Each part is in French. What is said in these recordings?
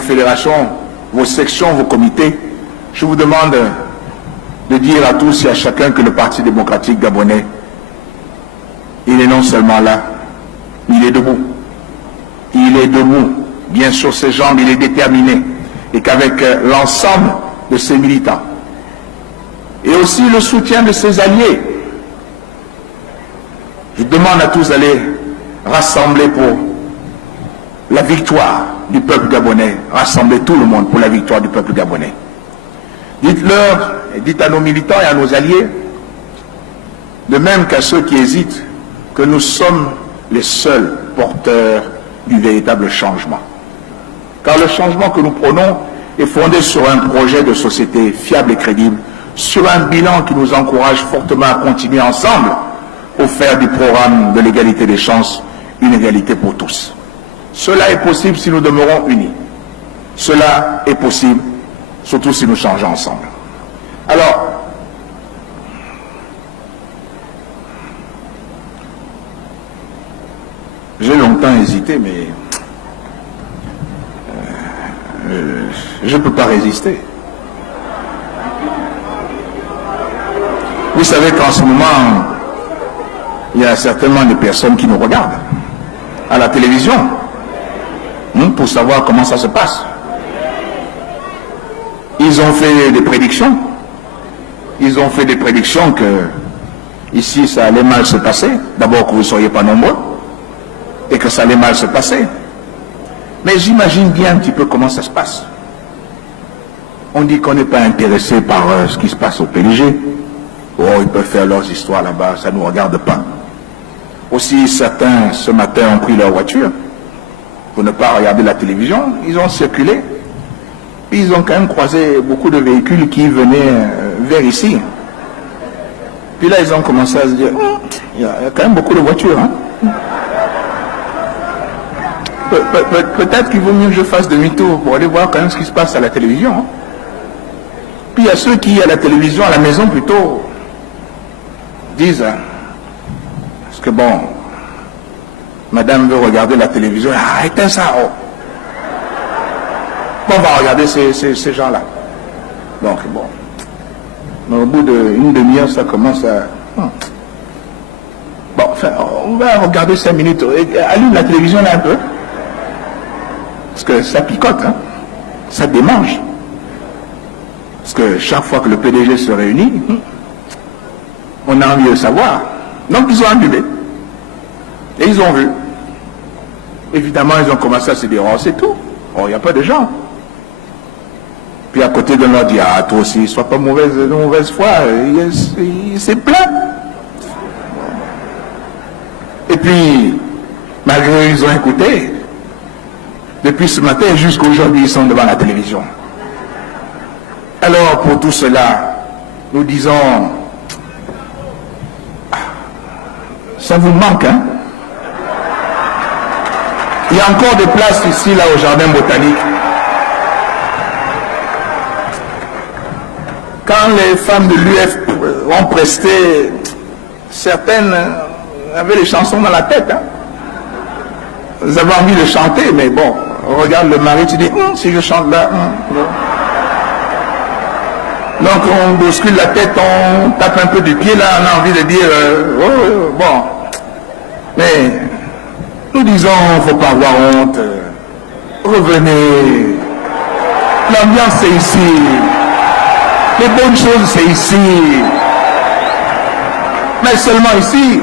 vos fédérations, vos sections, vos comités, je vous demande de dire à tous et à chacun que le Parti démocratique gabonais, il est non seulement là, il est debout. Il est debout, bien sur ses jambes, il est déterminé. Et qu'avec l'ensemble de ses militants, et aussi le soutien de ses alliés, je demande à tous d'aller rassembler pour la victoire du peuple gabonais, rassembler tout le monde pour la victoire du peuple gabonais. Dites-leur, et dites à nos militants et à nos alliés, de même qu'à ceux qui hésitent, que nous sommes les seuls porteurs du véritable changement. Car le changement que nous prenons est fondé sur un projet de société fiable et crédible, sur un bilan qui nous encourage fortement à continuer ensemble au faire du programme de l'égalité des chances une égalité pour tous. Cela est possible si nous demeurons unis. Cela est possible, surtout si nous changeons ensemble. Alors, j'ai longtemps hésité, mais je ne peux pas résister. Vous savez qu'en ce moment, il y a certainement des personnes qui nous regardent à la télévision pour savoir comment ça se passe. Ils ont fait des prédictions. Ils ont fait des prédictions que ici ça allait mal se passer. D'abord que vous ne seriez pas nombreux et que ça allait mal se passer. Mais j'imagine bien un petit peu comment ça se passe. On dit qu'on n'est pas intéressé par ce qui se passe au PDG. Oh, ils peuvent faire leurs histoires là-bas, ça ne nous regarde pas. Aussi, certains, ce matin, ont pris leur voiture pour ne pas regarder la télévision. Ils ont circulé. Puis ils ont quand même croisé beaucoup de véhicules qui venaient vers ici. Puis là, ils ont commencé à se dire, il y a quand même beaucoup de voitures. Hein? Peut-être qu'il vaut mieux que je fasse demi-tour pour aller voir quand même ce qui se passe à la télévision. Hein? Puis il y a ceux qui, à la télévision, à la maison plutôt, disent, parce que bon, madame veut regarder la télévision, éteins ça, oh. On va regarder ces gens-là. Donc bon, mais au bout d'une demi-heure, ça commence à... Bon, enfin, on va regarder 5 minutes, allume la télévision là un peu, parce que ça picote, hein? Ça démange. Parce que chaque fois que le PDG se réunit, on a envie de savoir. Donc ils ont allumé. Et ils ont vu. Évidemment, ils ont commencé à se dire, oh, c'est tout. Oh, il n'y a pas de gens. Puis à côté de leur dire, toi aussi, sois pas de mauvaise foi, c'est plein. Et puis, malgré eux, ils ont écouté. Depuis ce matin jusqu'à aujourd'hui, ils sont devant la télévision. Alors, pour tout cela, nous disons, ça vous manque, hein? Il y a encore des places ici, là, au jardin botanique. Quand les femmes de l'UF ont presté, certaines avaient les chansons dans la tête. Hein? Vous avez envie de chanter, mais bon, regarde le mari, tu dis, si je chante là, Donc on bouscule la tête, on tape un peu du pied, là, on a envie de dire, bon. Mais nous disons, il ne faut pas avoir honte. Revenez. L'ambiance, c'est ici. Les bonnes choses, c'est ici. Mais seulement ici,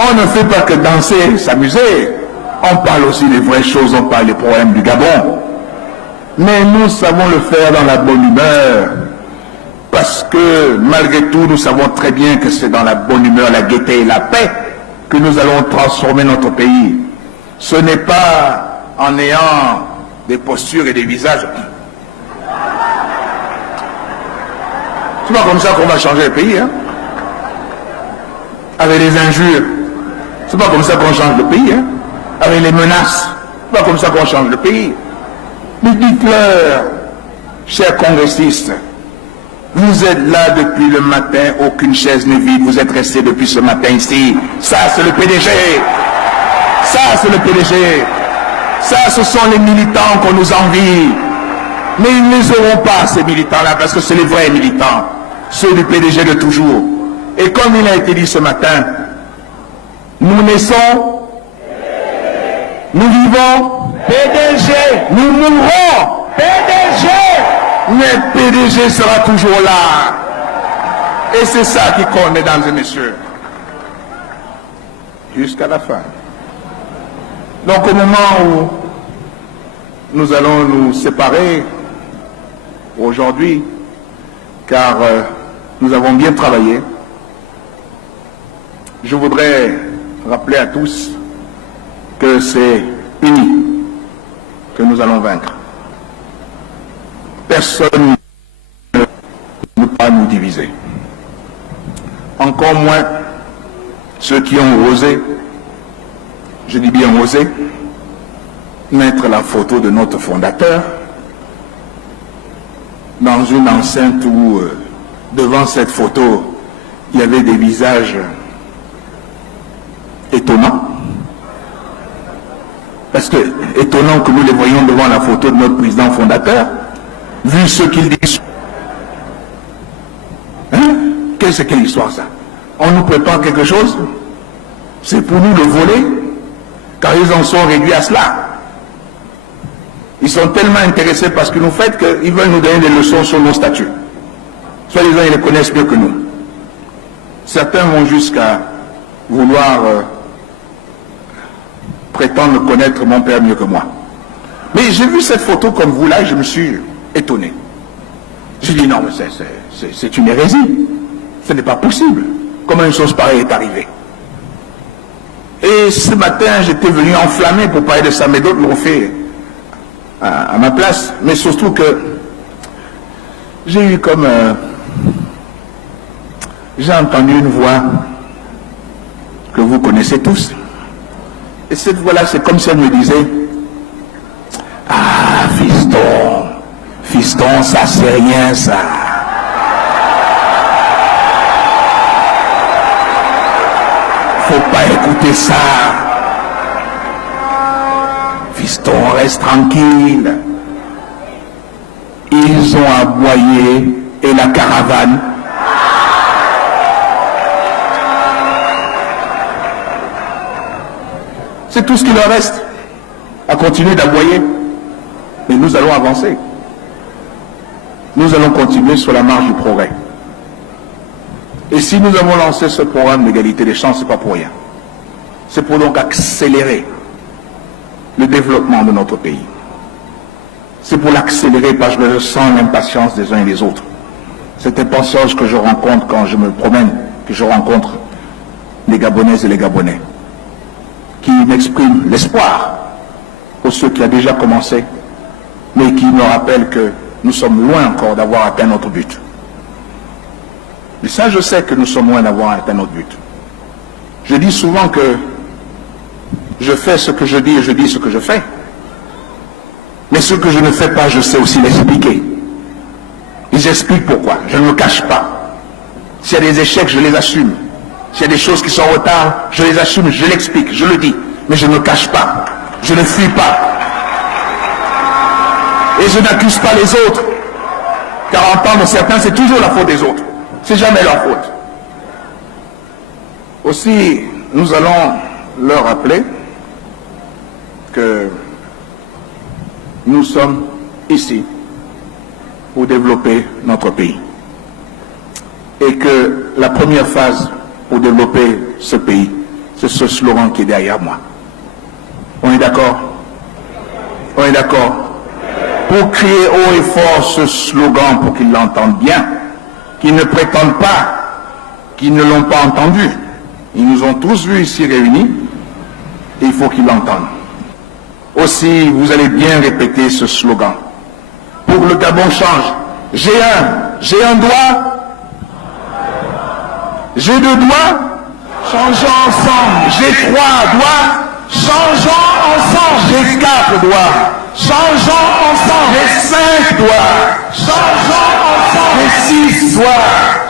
on ne fait pas que danser, s'amuser. On parle aussi des vraies choses, on parle des problèmes du Gabon. Mais nous savons le faire dans la bonne humeur. Parce que, malgré tout, nous savons très bien que c'est dans la bonne humeur, la gaieté et la paix que nous allons transformer notre pays. Ce n'est pas en ayant des postures et des visages. C'est pas comme ça qu'on va changer le pays, hein? Avec les injures. C'est pas comme ça qu'on change le pays, hein? Avec les menaces. C'est pas comme ça qu'on change le pays. Mais dites-leur, chers congressistes, vous êtes là depuis le matin, aucune chaise n'est vide, vous êtes restés depuis ce matin ici. Ça, c'est le PDG. Ça, c'est le PDG. Ça, ce sont les militants qu'on nous envie. Mais ils ne les auront pas, ces militants-là, parce que c'est les vrais militants, ceux du PDG de toujours. Et comme il a été dit ce matin, nous naissons, nous vivons, PDG, nous mourrons, PDG, mais PDG sera toujours là. Et c'est ça qui compte, mesdames et messieurs. Jusqu'à la fin. Donc au moment où nous allons nous séparer aujourd'hui, car nous avons bien travaillé, je voudrais rappeler à tous que c'est unis que nous allons vaincre. Personne ne peut nous diviser. Encore moins ceux qui ont osé, je dis bien osé, mettre la photo de notre fondateur dans une enceinte où, devant cette photo, il y avait des visages étonnants. Parce que, étonnant que nous les voyons devant la photo de notre président fondateur, vu ce qu'il dit. Hein? Qu'est-ce que l'histoire, ça? On nous prépare quelque chose? C'est pour nous le voler? Car ils en sont réduits à cela. Ils sont tellement intéressés par ce que nous faites qu'ils veulent nous donner des leçons sur nos statuts. Soit-disant, ils les connaissent mieux que nous. Certains vont jusqu'à vouloir prétendre connaître mon père mieux que moi. Mais j'ai vu cette photo comme vous là et je me suis étonné. J'ai dit non, mais c'est une hérésie. Ce n'est pas possible. Comment une chose pareille est arrivée? Et ce matin, j'étais venu enflammé pour parler de ça, mais d'autres l'ont fait à ma place. Mais surtout que j'ai eu comme... j'ai entendu une voix que vous connaissez tous. Et cette voix-là, c'est comme si elle me disait, « Ah, fiston, ça c'est rien, ça. Faut pas écouter ça. Fiston, reste tranquille. Ils ont aboyé et la caravane. » C'est tout ce qu'il leur reste, à continuer d'aboyer. Mais nous allons avancer. Nous allons continuer sur la marche du progrès. Et si nous avons lancé ce programme d'égalité des chances, ce n'est pas pour rien. C'est pour donc accélérer le développement de notre pays. C'est pour l'accélérer parce que je sens l'impatience des uns et des autres. Cette impatience que je rencontre quand je me promène, que je rencontre les Gabonaises et les Gabonais, qui m'exprime l'espoir pour ceux qui ont déjà commencé, mais qui me rappellent que nous sommes loin encore d'avoir atteint notre but. Mais ça, je sais que nous sommes loin d'avoir atteint notre but. Je dis souvent que je fais ce que je dis et je dis ce que je fais. Mais ce que je ne fais pas, je sais aussi l'expliquer. Et j'explique pourquoi. Je ne me cache pas. S'il y a des échecs, je les assume. S'il y a des choses qui sont en retard, je les assume, je l'explique, je le dis. Mais je ne me cache pas. Je ne fuis pas. Et je n'accuse pas les autres. Car entendre certains, c'est toujours la faute des autres. C'est jamais leur faute. Aussi, nous allons leur rappeler que nous sommes ici pour développer notre pays. Et que la première phase pour développer ce pays, c'est ce slogan qui est derrière moi. On est d'accord? On est d'accord? Pour crier haut et fort ce slogan, pour qu'ils l'entendent bien, qu'ils ne prétendent pas qu'ils ne l'ont pas entendu. Ils nous ont tous vus ici réunis, et il faut qu'ils l'entendent. Aussi, vous allez bien répéter ce slogan. Pour que le Gabon change. J'ai un doigt. J'ai 2 doigts, changeons ensemble. J'ai 3 doigts, changeons ensemble. J'ai 4 doigts, changeons ensemble. J'ai 5 doigts, changeons ensemble. J'ai 6 doigts,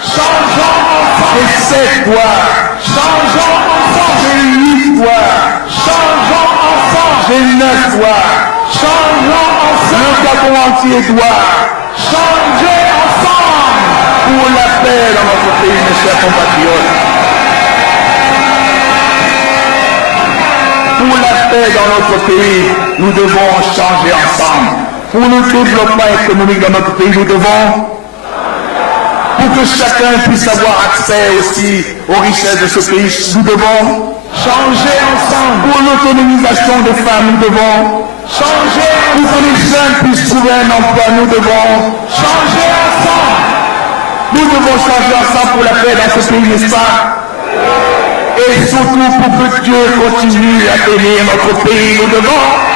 changeons ensemble. J'ai 7 doigts, changeons ensemble. J'ai 8 doigts, changeons ensemble. G9 doit. Changeons ensemble. Le Gabon entier doit. Changer ensemble. Pour la paix dans notre pays, mes chers compatriotes. Pour la paix dans notre pays, nous devons changer ensemble. Pour le développement économique dans notre pays, nous devons, pour que chacun puisse avoir accès aussi aux richesses de ce pays, nous devons changer ensemble. Pour l'autonomisation des femmes, nous devons changer ensemble. Pour que les jeunes puissent trouver un emploi, nous devons changer ensemble. Nous devons changer ensemble pour la paix dans ce pays, n'est-ce pas? Et surtout pour que Dieu continue à bénir notre pays, nous devons